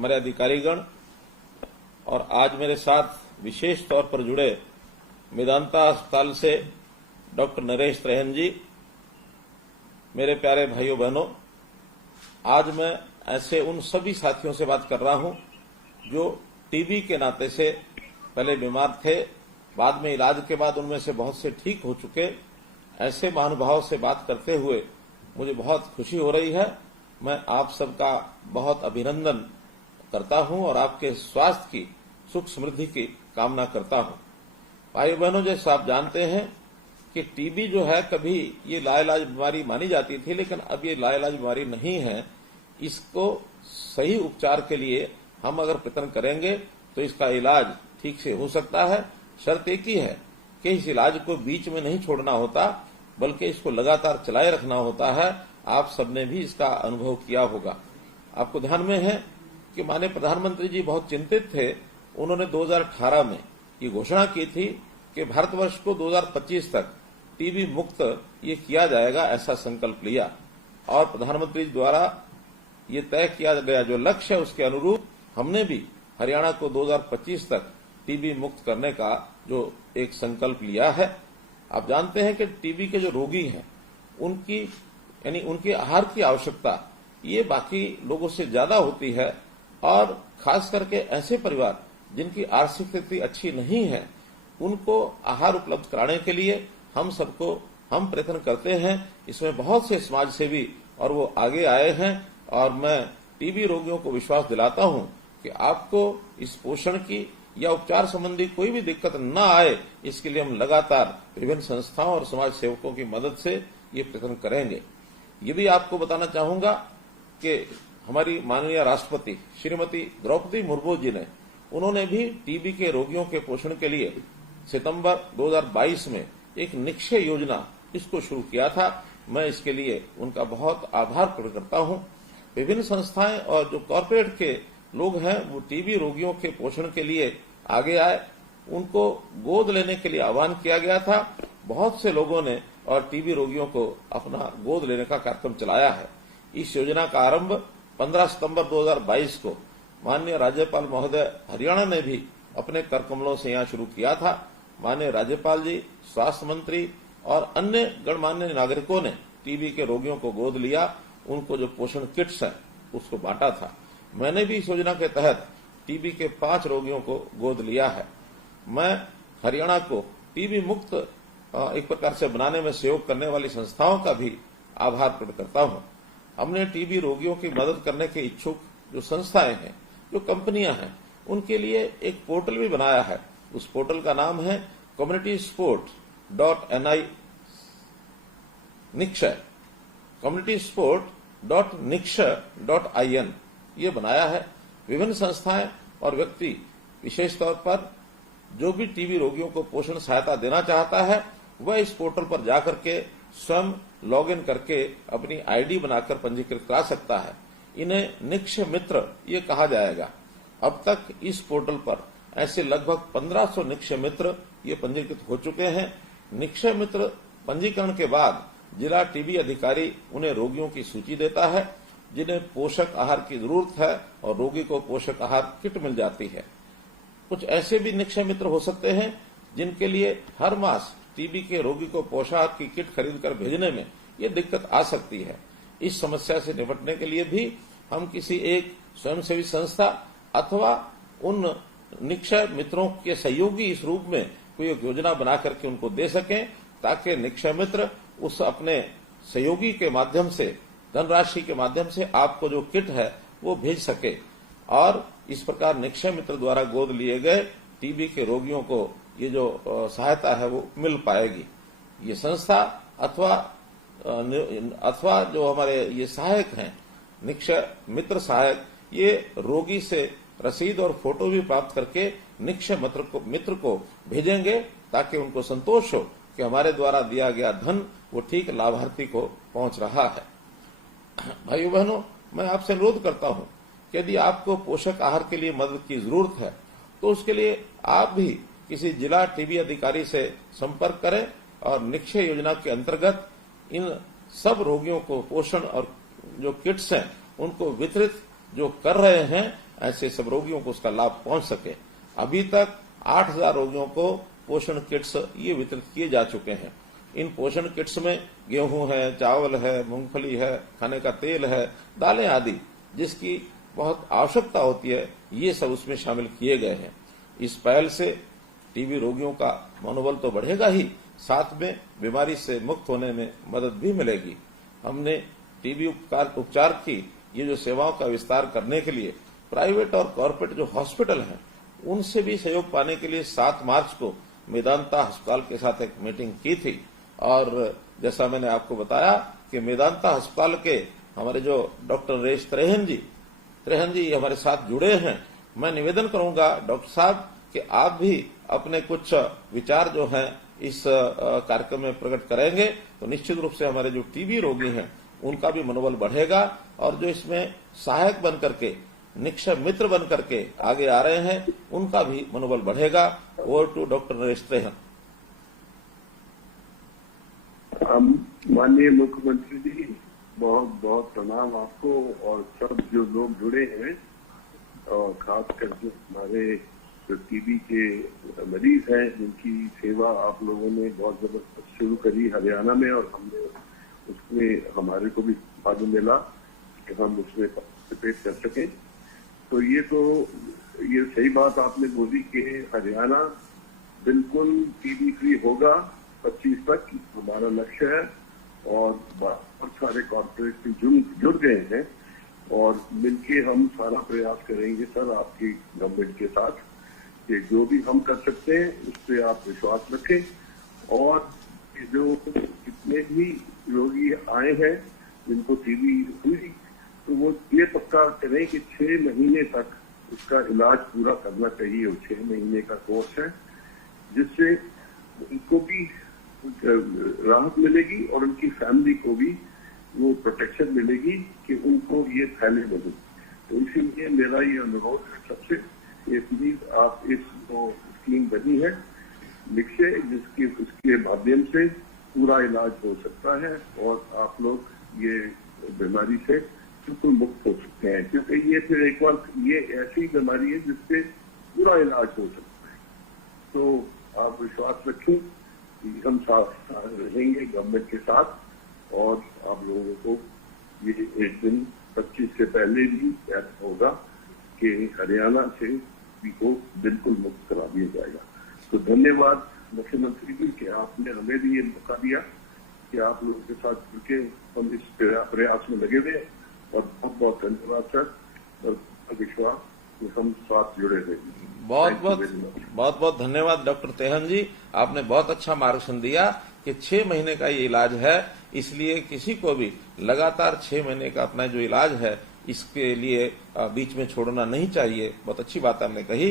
हमारे अधिकारीगण और आज मेरे साथ विशेष तौर पर जुड़े मेदांता अस्पताल से डॉक्टर नरेश त्रेहन जी, मेरे प्यारे भाइयों बहनों, आज मैं ऐसे उन सभी साथियों से बात कर रहा हूं जो टीबी के नाते से पहले बीमार थे, बाद में इलाज के बाद उनमें से बहुत से ठीक हो चुके। ऐसे महानुभाव से बात करते हुए मुझे बहुत खुशी हो रही है। मैं आप सबका बहुत अभिनंदन करता हूं और आपके स्वास्थ्य की सुख समृद्धि की कामना करता हूं। भाई बहनों, जैसे आप जानते हैं कि टीबी जो है कभी ये लाइलाज बीमारी मानी जाती थी, लेकिन अब ये लाइलाज बीमारी नहीं है। इसको सही उपचार के लिए हम अगर प्रयत्न करेंगे तो इसका इलाज ठीक से हो सकता है। शर्त एक ही है कि इस इलाज को बीच में नहीं छोड़ना होता, बल्कि इसको लगातार चलाए रखना होता है। आप सबने भी इसका अनुभव किया होगा। आपको ध्यान में है कि माननीय प्रधानमंत्री जी बहुत चिंतित थे। उन्होंने 2018 में ये घोषणा की थी कि भारतवर्ष को 2025 तक टीबी मुक्त ये किया जाएगा, ऐसा संकल्प लिया और प्रधानमंत्री जी द्वारा ये तय किया गया जो लक्ष्य है उसके अनुरूप हमने भी हरियाणा को 2025 तक टीबी मुक्त करने का जो एक संकल्प लिया है। आप जानते हैं कि टीबी के जो रोगी हैं उनकी यानी उनके आहार की आवश्यकता ये बाकी लोगों से ज्यादा होती है और खास करके ऐसे परिवार जिनकी आर्थिक स्थिति अच्छी नहीं है उनको आहार उपलब्ध कराने के लिए हम प्रयत्न करते हैं। इसमें बहुत से समाज सेवी और वो आगे आए हैं और मैं टीबी रोगियों को विश्वास दिलाता हूं कि आपको इस पोषण की या उपचार संबंधी कोई भी दिक्कत न आए, इसके लिए हम लगातार विभिन्न संस्थाओं और समाज सेवकों की मदद से ये प्रयत्न करेंगे। ये भी आपको बताना चाहूंगा कि हमारी माननीय राष्ट्रपति श्रीमती द्रौपदी मुर्मू जी ने उन्होंने भी टीबी के रोगियों के पोषण के लिए सितंबर 2022 में एक निक्षय योजना इसको शुरू किया था। मैं इसके लिए उनका बहुत आभार प्रकट करता हूं। विभिन्न संस्थाएं और जो कॉर्पोरेट के लोग हैं वो टीबी रोगियों के पोषण के लिए आगे आए, उनको गोद लेने के लिए आह्वान किया गया था। बहुत से लोगों ने और टीबी रोगियों को अपना गोद लेने का कार्यक्रम चलाया है। इस योजना का आरंभ 15 सितंबर 2022 को माननीय राज्यपाल महोदय हरियाणा ने भी अपने कर कमलों से यहां शुरू किया था। माननीय राज्यपाल जी, स्वास्थ्य मंत्री और अन्य गणमान्य नागरिकों ने टीबी के रोगियों को गोद लिया, उनको जो पोषण किट्स है उसको बांटा था। मैंने भी इस योजना के तहत टीबी के 5 रोगियों को गोद लिया है। मैं हरियाणा को टीबी मुक्त एक प्रकार से बनाने में सहयोग करने वाली संस्थाओं का भी आभार प्रकट करता हूं। हमने टीबी रोगियों की मदद करने के इच्छुक जो संस्थाएं हैं, जो कंपनियां हैं, उनके लिए एक पोर्टल भी बनाया है। उस पोर्टल का नाम है communitysport.ni निक्षय communitysport.nikshay.in ये बनाया है। विभिन्न संस्थाएं और व्यक्ति विशेष तौर पर जो भी टीबी रोगियों को पोषण सहायता देना चाहता है वह इस पोर्टल पर जाकर के स्वयं लॉगिन करके अपनी आईडी बनाकर पंजीकृत करा सकता है। इन्हें निक्षय मित्र ये कहा जाएगा। अब तक इस पोर्टल पर ऐसे लगभग 1500 निक्षय मित्र ये पंजीकृत हो चुके हैं। निक्षय मित्र पंजीकरण के बाद जिला टीबी अधिकारी उन्हें रोगियों की सूची देता है जिन्हें पोषक आहार की जरूरत है और रोगी को पोषक आहार किट मिल जाती है। कुछ ऐसे भी निक्षय मित्र हो सकते हैं जिनके लिए हर मास टीबी के रोगी को पोषाहार की किट खरीदकर भेजने में ये दिक्कत आ सकती है। इस समस्या से निपटने के लिए भी हम किसी एक स्वयंसेवी संस्था अथवा उन निक्षय मित्रों के सहयोगी इस रूप में कोई एक योजना बना करके उनको दे सकें ताकि निक्षय मित्र उस अपने सहयोगी के माध्यम से, धनराशि के माध्यम से आपको जो किट है वो भेज सके और इस प्रकार निक्षय मित्र द्वारा गोद लिए गए टीबी के रोगियों को ये जो सहायता है वो मिल पाएगी। ये संस्था अथवा जो हमारे ये सहायक हैं, निक्षय मित्र सहायक, ये रोगी से रसीद और फोटो भी प्राप्त करके निक्षय मित्र को भेजेंगे ताकि उनको संतोष हो कि हमारे द्वारा दिया गया धन वो ठीक लाभार्थी को पहुंच रहा है। भाइयों बहनों, मैं आपसे अनुरोध करता हूं कि यदि आपको पोषक आहार के लिए मदद की जरूरत है तो उसके लिए आप भी किसी जिला टीबी अधिकारी से संपर्क करें और निक्षय योजना के अंतर्गत इन सब रोगियों को पोषण और जो किट्स हैं उनको वितरित जो कर रहे हैं ऐसे सब रोगियों को उसका लाभ पहुंच सके। अभी तक 8,000 रोगियों को पोषण किट्स ये वितरित किए जा चुके हैं। इन पोषण किट्स में गेहूं है, चावल है, मूंगफली है, खाने का तेल है, दालें आदि जिसकी बहुत आवश्यकता होती है, ये सब उसमें शामिल किए गए हैं। इस पहल से टीबी रोगियों का मनोबल तो बढ़ेगा ही, साथ में बीमारी से मुक्त होने में मदद भी मिलेगी। हमने टीबी उपचार की ये जो सेवाओं का विस्तार करने के लिए प्राइवेट और कॉर्पोरेट जो हॉस्पिटल हैं उनसे भी सहयोग पाने के लिए 7 मार्च को मेदांता अस्पताल के साथ एक मीटिंग की थी। और जैसा मैंने आपको बताया कि मेदांता अस्पताल के हमारे जो डॉक्टर नरेश त्रेहन जी हमारे साथ जुड़े हैं। मैं निवेदन करूंगा डॉक्टर साहब कि आप भी अपने कुछ विचार जो हैं इस कार्यक्रम में प्रकट करेंगे तो निश्चित रूप से हमारे जो टीबी रोगी हैं उनका भी मनोबल बढ़ेगा और जो इसमें सहायक बन करके, निक्षय मित्र बन करके आगे आ रहे हैं उनका भी मनोबल बढ़ेगा। Over to doctor Naresh Trehan. माननीय मुख्यमंत्री जी, बहुत बहुत प्रणाम आपको और सब जो लोग जुड़े हैं, और खास करके हमारे जो टीबी के मरीज हैं जिनकी सेवा आप लोगों ने बहुत जबरदस्त शुरू करी हरियाणा में, और हमने उसमें हमारे को भी भाग मिला कि हम उसमें पार्टिसिपेट कर सकें। तो ये सही बात आपने बोली कि हरियाणा बिल्कुल टीबी फ्री होगा 25 तक हमारा लक्ष्य है, और बहुत सारे कॉर्पोरेट भी जुड़ गए हैं और मिलके हम सारा प्रयास करेंगे सर आपकी गवर्नमेंट के साथ कि जो भी हम कर सकते हैं उस पर आप विश्वास रखें। और जो जितने भी रोगी आए हैं जिनको टीबी हुई तो वो ये पक्का करें कि 6 महीने तक उसका इलाज पूरा करना चाहिए। वो 6 महीने का कोर्स है जिससे उनको भी राहत मिलेगी और उनकी फैमिली को भी वो प्रोटेक्शन मिलेगी कि उनको ये फैले नहीं। तो इसीलिए मेरा ये अनुरोध है सबसे कि प्लीज आप इस जो स्कीम बनी है लिखिए जिसके उसके माध्यम से पूरा इलाज हो सकता है और आप लोग ये बीमारी से बिल्कुल मुक्त हो सकते हैं, क्योंकि ये फिर एक बार ये ऐसी बीमारी है जिससे पूरा इलाज हो सकता है। तो आप विश्वास रखें कि हम साथ रहेंगे गवर्नमेंट के साथ और आप लोगों को ये एक दिन 25 से पहले भी ऐसा होगा कि हरियाणा से भी को बिल्कुल मुक्त करा दिया जाएगा। तो धन्यवाद मुख्यमंत्री जी कि आपने हमें भी ये मौका दिया कि आप लोगों के साथ जुड़के हम इस प्रयास में लगे हुए, और बहुत बहुत धन्यवाद सर, और विश्वास कि हम साथ जुड़े रहेंगे। बहुत बहुत धन्यवाद डॉक्टर त्रेहन जी, आपने बहुत अच्छा मार्गदर्शन दिया कि 6 महीने का ये इलाज है, इसलिए किसी को भी लगातार 6 महीने का अपना जो इलाज है इसके लिए बीच में छोड़ना नहीं चाहिए। बहुत अच्छी बात आपने कही।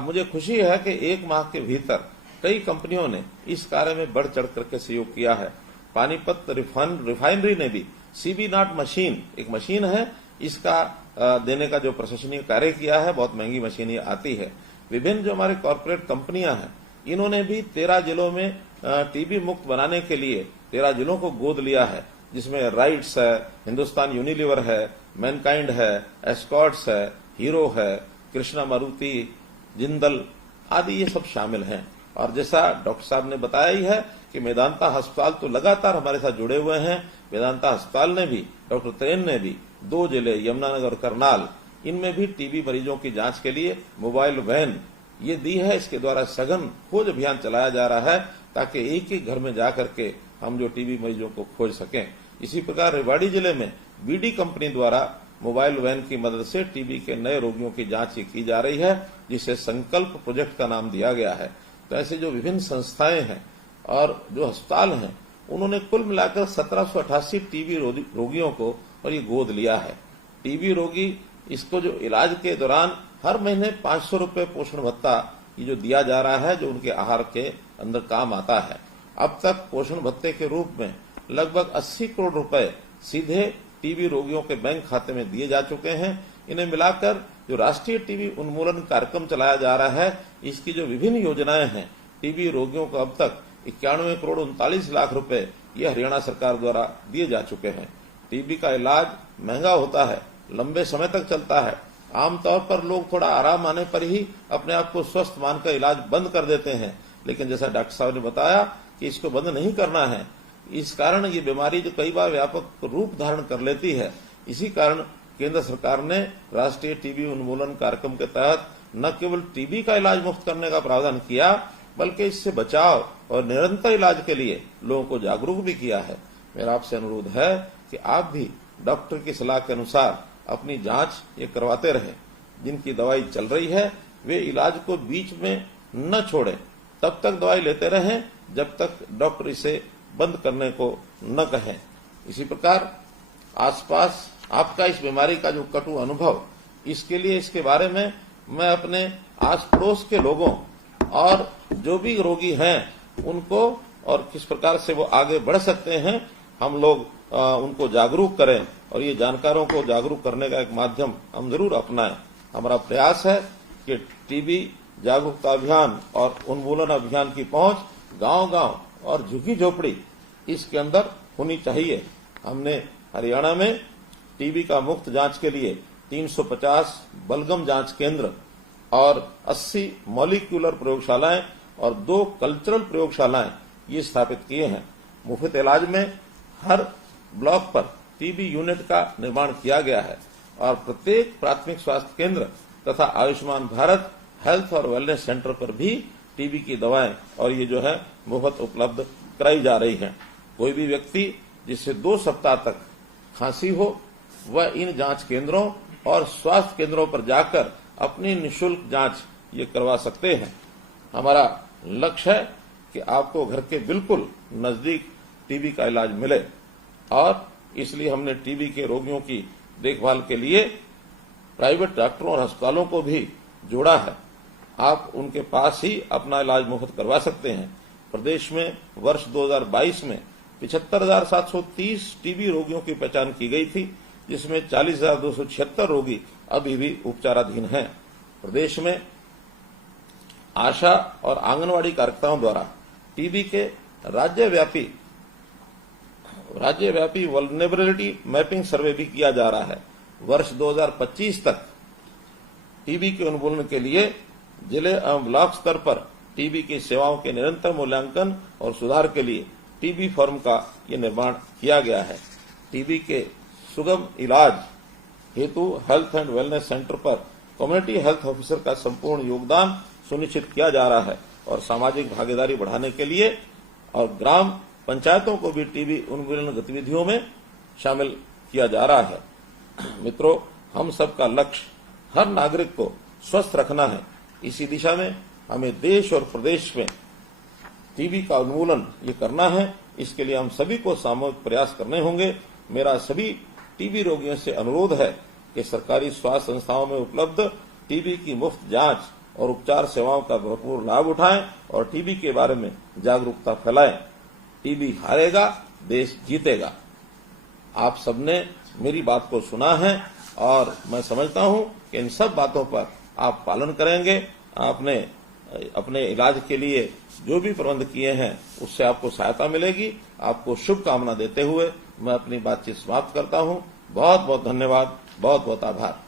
मुझे खुशी है कि 1 माह के भीतर कई कंपनियों ने इस कार्य में बढ़ चढ़ करके सहयोग किया है। पानीपत रिफाइनरी ने भी CB नॉट मशीन, एक मशीन है, इसका देने का जो प्रशासनिक कार्य किया है। बहुत महंगी मशीन ये आती है। विभिन्न जो हमारे कॉर्पोरेट कंपनियां हैं इन्होंने भी 13 जिलों में टीबी मुक्त बनाने के लिए 13 जिलों को गोद लिया है, जिसमें राइट्स है, हिंदुस्तान यूनिलीवर है, मैनकाइंड है, एस्कॉर्ट्स है, हीरो है, कृष्णा मारुति, जिंदल आदि ये सब शामिल हैं। और जैसा डॉक्टर साहब ने बताया ही है कि मेदांता अस्पताल तो लगातार हमारे साथ जुड़े हुए हैं। मेदांता अस्पताल ने भी, डॉक्टर त्रेहन ने भी 2 जिले यमुनानगर और करनाल, इनमें भी टीबी मरीजों की जांच के लिए मोबाइल वैन ये दी है। इसके द्वारा सघन खोज अभियान चलाया जा रहा है ताकि एक एक घर में जाकर के हम जो टीबी मरीजों को खोज सकें। इसी प्रकार रेवाड़ी जिले में BD कंपनी द्वारा मोबाइल वैन की मदद से टीबी के नए रोगियों की जांच की जा रही है, जिसे संकल्प प्रोजेक्ट का नाम दिया गया है। तो ऐसे जो विभिन्न संस्थाएं हैं और जो अस्पताल हैं उन्होंने कुल मिलाकर 1788 टीबी रोगियों को और ये गोद लिया है। टीबी रोगी इसको जो इलाज के दौरान हर महीने 500 रुपए पोषण भत्ता ये जो दिया जा रहा है, जो उनके आहार के अंदर काम आता है। अब तक पोषण भत्ते के रूप में लगभग 80 करोड़ रुपए सीधे टीबी रोगियों के बैंक खाते में दिए जा चुके हैं। इन्हें मिलाकर जो राष्ट्रीय टीबी उन्मूलन कार्यक्रम चलाया जा रहा है, इसकी जो विभिन्न योजनाएं हैं, टीबी रोगियों को अब तक 91 करोड़ 39 लाख रुपए ये हरियाणा सरकार द्वारा दिए जा चुके हैं। टीबी का इलाज महंगा होता है, लंबे समय तक चलता है। आमतौर पर लोग थोड़ा आराम आने पर ही अपने आप को स्वस्थ मानकर इलाज बंद कर देते हैं, लेकिन जैसा डॉक्टर साहब ने बताया कि इसको बंद नहीं करना है। इस कारण ये बीमारी जो कई बार व्यापक रूप धारण कर लेती है, इसी कारण केंद्र सरकार ने राष्ट्रीय टीबी उन्मूलन कार्यक्रम के तहत न केवल टीबी का इलाज मुफ्त करने का प्रावधान किया, बल्कि इससे बचाव और निरंतर इलाज के लिए लोगों को जागरूक भी किया है। मेरा आपसे अनुरोध है कि आप भी डॉक्टर की सलाह के अनुसार अपनी जांच ये करवाते रहें। जिनकी दवाई चल रही है वे इलाज को बीच में न छोड़ें, तब तक दवाई लेते रहें जब तक डॉक्टर इसे बंद करने को न कहें। इसी प्रकार आसपास आपका इस बीमारी का जो कटु अनुभव, इसके लिए इसके बारे में मैं अपने आस पड़ोस के लोगों और जो भी रोगी हैं उनको और किस प्रकार से वो आगे बढ़ सकते हैं, हम लोग उनको जागरूक करें और ये जानकारों को जागरूक करने का एक माध्यम हम जरूर अपनाएं। हमारा प्रयास है कि टीबी जागरूकता अभियान और उन्मूलन अभियान की पहुंच गांव-गांव और झुग्गी झोपड़ी इसके अंदर होनी चाहिए। हमने हरियाणा में टीबी का मुफ्त जांच के लिए 350 बलगम जांच केंद्र और 80 मॉलिक्यूलर प्रयोगशालाएं और 2 कल्चरल प्रयोगशालाएं ये स्थापित किए हैं। मुफ्त इलाज में हर ब्लॉक पर टीबी यूनिट का निर्माण किया गया है और प्रत्येक प्राथमिक स्वास्थ्य केंद्र तथा आयुष्मान भारत हेल्थ और वेलनेस सेंटर पर भी टीबी की दवाएं और ये जो है मुफ्त उपलब्ध कराई जा रही हैं। कोई भी व्यक्ति जिससे 2 सप्ताह तक खांसी हो वह इन जांच केंद्रों और स्वास्थ्य केंद्रों पर जाकर अपनी निःशुल्क जांच ये करवा सकते हैं। हमारा लक्ष्य है कि आपको घर के बिल्कुल नजदीक टीबी का इलाज मिले और इसलिए हमने टीबी के रोगियों की देखभाल के लिए प्राइवेट डॉक्टरों और अस्पतालों को भी जोड़ा है। आप उनके पास ही अपना इलाज मुफ्त करवा सकते हैं। प्रदेश में वर्ष 2022 में 75,730 टीबी रोगियों की पहचान की गई थी, जिसमें 40,276 रोगी अभी भी उपचाराधीन हैं। प्रदेश में आशा और आंगनवाड़ी कार्यकर्ताओं द्वारा टीबी के राज्यव्यापी वल्नरेबिलिटी मैपिंग सर्वे भी किया जा रहा है। वर्ष 2025 तक टीबी के उन्मूलन के लिए जिले एवं ब्लॉक स्तर पर टीबी की सेवाओं के निरंतर मूल्यांकन और सुधार के लिए टीबी फॉर्म का ये निर्माण किया गया है। टीबी के सुगम इलाज हेतु हेल्थ एंड वेलनेस सेंटर पर कम्युनिटी हेल्थ ऑफिसर का संपूर्ण योगदान सुनिश्चित किया जा रहा है और सामाजिक भागीदारी बढ़ाने के लिए और ग्राम पंचायतों को भी टीबी उन्मूलन गतिविधियों में शामिल किया जा रहा है। मित्रों, हम सबका लक्ष्य हर नागरिक को स्वस्थ रखना है। इसी दिशा में हमें देश और प्रदेश में टीबी का उन्मूलन ये करना है। इसके लिए हम सभी को सामूहिक प्रयास करने होंगे। मेरा सभी टीबी रोगियों से अनुरोध है कि सरकारी स्वास्थ्य संस्थाओं में उपलब्ध टीबी की मुफ्त जांच और उपचार सेवाओं का भरपूर लाभ उठाएं और टीबी के बारे में जागरूकता फैलाएं। टीबी हारेगा, देश जीतेगा। आप सबने मेरी बात को सुना है और मैं समझता हूं कि इन सब बातों पर आप पालन करेंगे। आपने अपने इलाज के लिए जो भी प्रबंध किए हैं उससे आपको सहायता मिलेगी। आपको शुभकामना देते हुए मैं अपनी बातचीत समाप्त करता हूं। बहुत बहुत धन्यवाद, बहुत बहुत आभार।